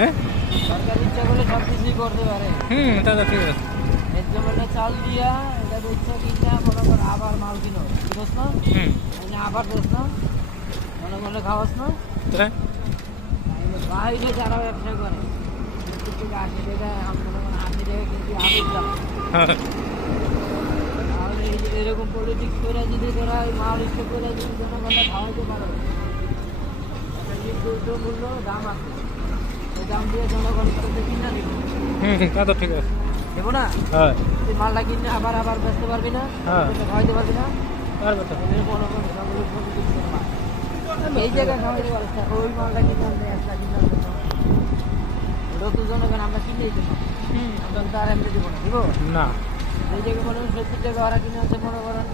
হ্যাঁ সরকার ইচ্ছা করলে সব কিছুই করতে পারে। তা তো ঠিক আছে। ন্যায্য মূল্যে চাল দিয়া এটা বেচছো কিনা মনে কর আবার মাল কিনোস না, আবার বেচ না, মনে করলে খাওয়াস না। বাইরে যারা ব্যবসা করে 70 থেকে 80 টাকা, মনে করেন 80 টাকা কিন্তু আলুর দাম। তাহলে এই যে এরকম পলিটিক্স করে যদি তোরা এই মাল স্টক করে যদি জনগণটা খাওয়াইতে পারো, একটা নির্দিষ্ট মূল্য দাম আছে, ওই দাম দিয়ে জনগণ তাদের কিনা দেবো। তা তো ঠিক আছে। দেবো না? তুই মালটা কিনে আবার আবার বেচতে পারবি না, খাওয়াইতে পারবি না। এই জায়গায় খাওয়াইতে পারিস না, ওই মালটা কিনে আনলে একটা কিনে আনলে ওটাও তো জনগণ আমরা কিনেই দেবো, আমরা তো আর এমনি দেবো না, দিব না। এই জায়গায় মনে হয় 70 টাকা ওরা কিনে আছে মনে করেন